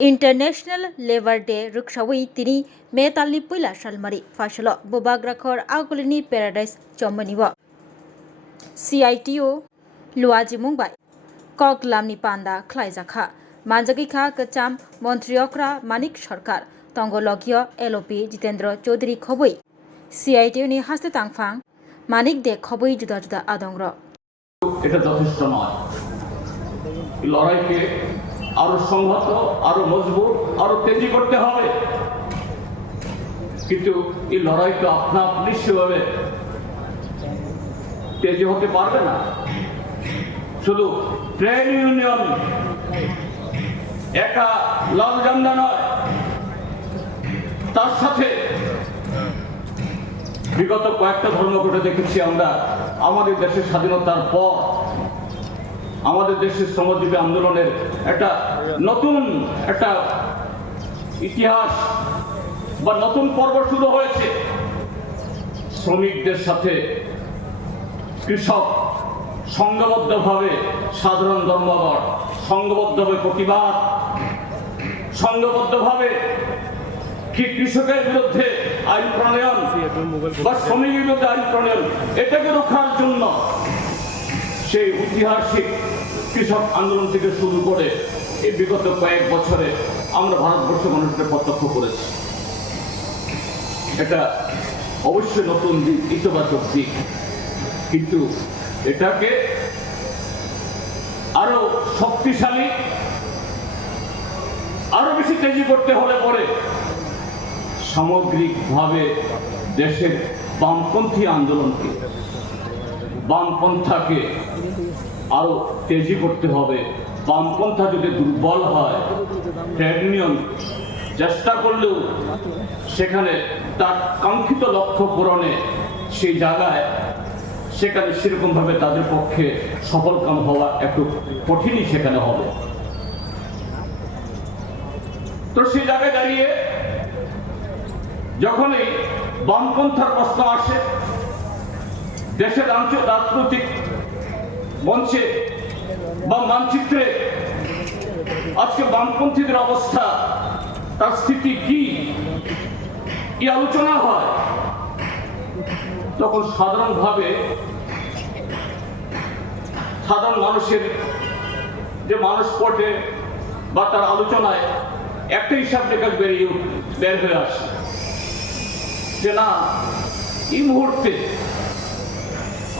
International Labor Day Rukshawi Tini Metali Pula Shalmari Fashalo Bobagrakor Agulini Paradise Chomaniwa CITO Luaji Mumbai Kok Lamni Panda Klaizakha Manjagikha Kacham Montriokra Manik Sarkar Tongologio LOP Jitendra Chaudhary Khobui CITO ni Haste Tangfang Manik de Khobui Juda Juda Adongro এটা যথেষ্ট নয় লড়াইকে আরো সংহত আরো মজবুত আরো তেজি করতে হবে কিন্তু এই লড়াই তো আপনা আপনি সেভাবে তেজি হতে পারবে না শুধু ট্রেড ইউনিয়ন একা লাল ঝান্ডা নয় তার সাথে বিগত কয়েকটা ধর্মঘটে দেখেছি আমরা আমাদের দেশের স্বাধীনতার পর আমাদের দেশের শ্রমজীবী আন্দোলনের একটা নতুন একটা ইতিহাস বা নতুন পর্ব শুরু হয়েছে শ্রমিকদের সাথে কৃষক সংঘবদ্ধভাবে সাধারণ ধর্মঘট সংঘবদ্ধভাবে প্রতিবাদ সংঘবদ্ধভাবে কি কৃষকের বিরুদ্ধে আইন প্রণয়ন বা শ্রমিকের বিরুদ্ধে আইন প্রণয়ন এটাকে রক্ষার জন্য সেই ঐতিহাসিক কৃষক আন্দোলন থেকে শুরু করে এই বিগত কয়েক বছরে আমরা ভারতবর্ষের মানুষকে প্রত্যক্ষ করেছি এটা অবশ্যই নতুন দিক ইতিবাচক দিক কিন্তু এটাকে আরো শক্তিশালী আরো বেশি তেজি করতে হলে পরে সামগ্রিকভাবে দেশের বামপন্থী আন্দোলনকে বামপন্থাকে আরো তেজি করতে হবে বামপন্থা যদি দুর্বল হয় ট্রেড ইউনিয়ন চেষ্টা করলেও সেখানে তার কাঙ্ক্ষিত লক্ষ্য পূরণে সেই জায়গায় সেখানে সেরকমভাবে তাদের পক্ষে সফলকাম হওয়া একটু কঠিনই সেখানে হবে তো সেই জায়গায় দাঁড়িয়ে যখনই বামপন্থার প্রশ্ন আসে দেশের রাজনৈতিক মঞ্চে বা মানচিত্রে আজকে বামপন্থীদের অবস্থা তার স্থিতি কি আলোচনা হয় তখন সাধারণভাবে সাধারণ মানুষের যে মানুষ পড়ে বা তার আলোচনায় একটা হিসাব রেখা বের হয়ে আসে যে না এই মুহূর্তে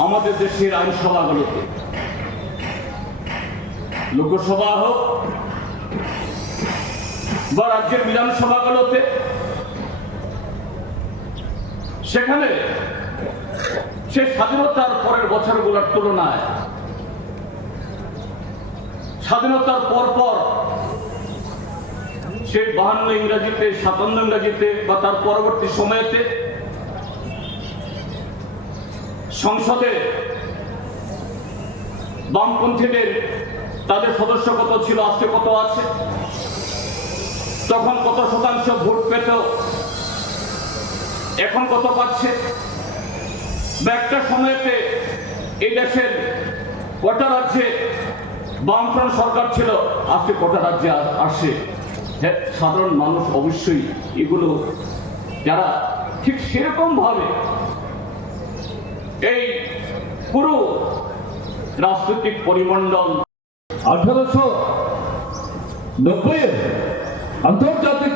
আমাদের দেশের আইনসভাগুলোতে লোকসভা হোক বা রাজ্যের বিধানসভাগুলোতে সেখানে সে স্বাধীনতার পরের বছরগুলোর তুলনায় স্বাধীনতার পর সে 52 ইংরেজিতে 57 ইংরেজিতে বা তার পরবর্তী সময়েতে সংসদে বামপন্থীদের তাদের সদস্য কত ছিল আজকে কত আছে তখন কত শতাংশ ভোট পেত এখন কত পাচ্ছে বা একটা সময়তে এই দেশের কটা রাজ্যে বামফ্রন্ট সরকার ছিল আজকে কটা রাজ্যে আসে সাধারণ মানুষ অবশ্যই এগুলো যারা ঠিক সেরকম ভাবে এই পুরো রাজনৈতিক পরিমণ্ডল 1890 আন্তর্জাতিক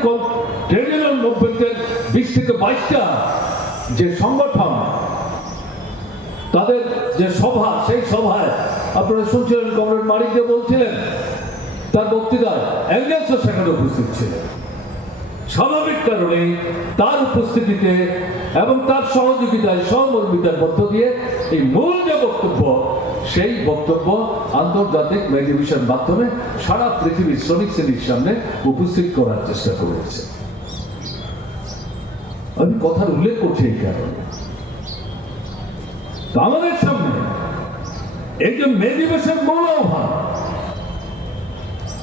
ট্রেড ইউনিয়ন মুভমেন্টের 20 থেকে 22টা যে সংগঠন তাদের যে সভা সেই সভায় আপনারা শুনছিলেন কমরেড মানিক যে বলছিলেন তার বক্তৃতায় অ্যাঙ্গেলসও সেখানে উপস্থিত ছিলেন স্বাভাবিক কারণে তার উপস্থিতিতে এবং তার সহযোগিতায় সহমর্মিতার মধ্য দিয়ে এই মূল যে বক্তব্য সেই বক্তব্য আন্তর্জাতিক ম্যাগাজিনের মাধ্যমে সারা পৃথিবীর শ্রমিক শ্রেণীর সামনে উপস্থিত করার চেষ্টা করেছে আমি কথার উল্লেখ করছি এই কারণে আমাদের সামনে এই যে মে দিবসের মূল আহ্বান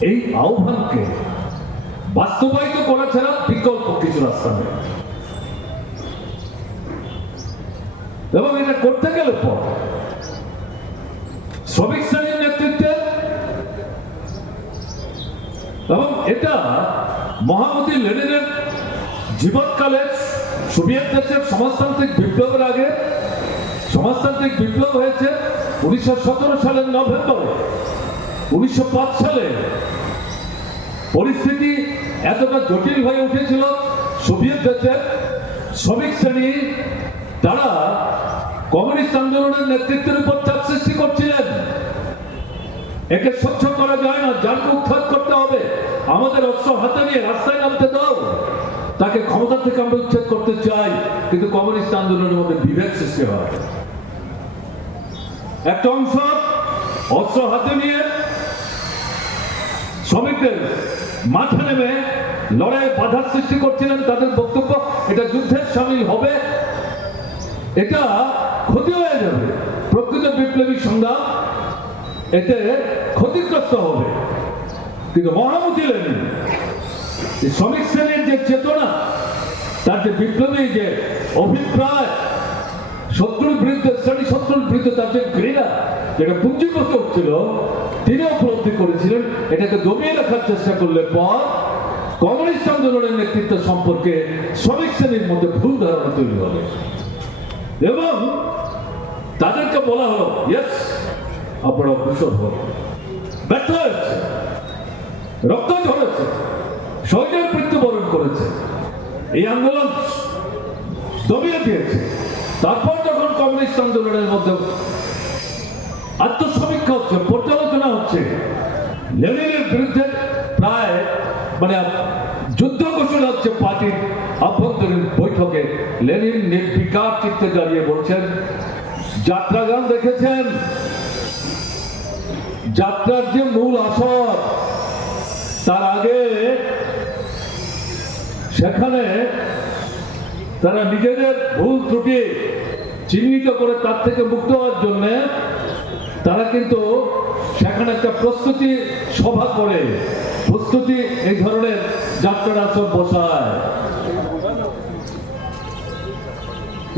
এই আহ্বানকে বাস্তবায়িত করা ছাড়া বিকল্প কিছু রাস্তা নেই এবং এটা করতে গেলে পর শ্রমিক শ্রেণীর নেতৃত্বে এবং এটা মহামতি লেনিনের জীবনকালে সোভিয়েত দেশের সমাজতান্ত্রিক বিপ্লবের আগে সমাজতান্ত্রিক বিপ্লব হয়েছে 1917 সালের নভেম্বরে। 1905 সালে পরিস্থিতি এতটা জটিল হয়ে উঠেছিল, সোভিয়েত দেশের শ্রমিক শ্রেণী তারা কমিউনিস্ট আন্দোলনের নেতৃত্বের উপর চাপ সৃষ্টি করছিলেন। একে সহ্য করা যায় না, যাকে উৎখাত করতে হবে, আমাদের অস্ত্র হাতে নিয়ে রাস্তায় নামতে দাও, তাকে ক্ষমতা থেকে আমরা উচ্ছেদ করতে চাই। কিন্তু কমিউনিস্ট আন্দোলনের মধ্যে বিভেদ সৃষ্টি হয়। একটা অংশ অস্ত্র হাতে নিয়ে শ্রমিকদের মাঠে নেমে লড়াইয়ে বাধার সৃষ্টি করছিলেন। তাদের বক্তব্য এটা যুদ্ধের সামিল হবে, এটা ক্ষতি হয়ে যাবে, প্রকৃত বিপ্লবী সংগ্রাম এতে ক্ষতিগ্রস্ত হবে। কিন্তু মহামতি লেনিন শ্রমিক শ্রেণীর যে চেতনা, তার যে বিপ্লবী যে অভিপ্রায়, শত্রুর বিরুদ্ধে শ্রেণী শত্রুর বিরুদ্ধে তার যে ঘৃণা যেটা পুঞ্জীভূত হচ্ছিল, তিনি উপলব্ধি করেছিলেন এটাকে দমিয়ে রাখার চেষ্টা করলে পর কমিউনিস্ট আন্দোলনের নেতৃত্ব সম্পর্কে শ্রমিক শ্রেণীর মধ্যে ভুল ধারণা তৈরি হবে এবং তাদেরকে বলা হলো ইয়েস আপনারা অগ্রসর হন। ব্যর্থ হয়েছে, রক্ত ঝরেছে, শহীদের মৃত্যুবরণ করেছে, এই আন্দোলন দমিয়ে দিয়েছে। তারপর যখন কমিউনিস্ট আন্দোলনের মধ্যে আত্মসমীক্ষা হচ্ছে, পর্যালোচনা হচ্ছে, লেনিনের বিরুদ্ধে প্রায় যুদ্ধ ঘোষণা হচ্ছে পার্টির আভ্যন্তরীণ বৈঠকে, লেনিন নির্বিকার চিত্তে দাঁড়িয়ে বলছেন, যাত্রা গান দেখেছেন, যাত্রার যে মূল আসর, তার আগে সেখানে তারা নিজেদের ভুল ত্রুটি চিহ্নিত করে তার থেকে মুক্ত হওয়ার জন্য তারা কিন্তু সেখানে একটা প্রস্তুতি সভা করে, প্রস্তুতি এই ধরনের যাত্রার আসর বসায়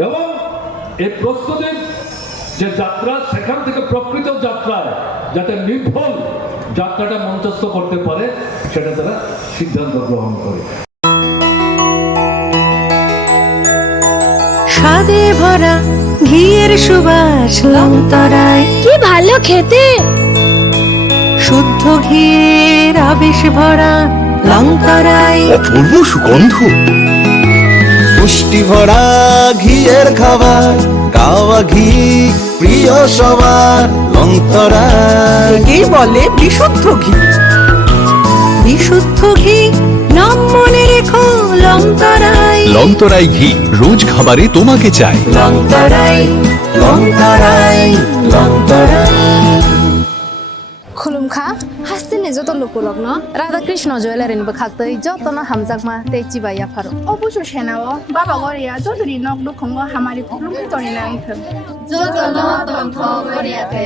এবং এই প্রস্তুতির যে যাত্রা, সেখান থেকে প্রকৃত যাত্রায় যাতে নির্ভুল যাত্রাটা মঞ্চস্থ করতে পারে সেটা তারা সিদ্ধান্ত গ্রহণ করে। স্বাদে ভরা ঘিয়ের সুবাস লংতরায়, কি ভালো খেতে। শুদ্ধ ঘিয়ের আবেশ ভরা লংতরায়, অপূর্ব সুগন্ধ, পুষ্টি ভরা ঘিয়ের খাবার, গাওয়া ঘি প্রিয় সবার লংতরায়। একেই বলে বিশুদ্ধ ঘি। বিশুদ্ধ ঘি নাম মনে রেখো লংতরায়। লংতরাই ঘি রোজ খাবারে তোমাকে চাই। লংতরায়, লংতরায়, লংতরায়। खुलुमखा हास्तिने जत लोकलक न राधाकृष्ण ज्वेलारिनबो खाक्तै जतन हामजाकमा तेची बाया फारो অবশ্য সেনাও বাবা গরিয়া যদি নক দুখঙ্গ হামারি খুলুম তরি না जतन तन्थ गरियाते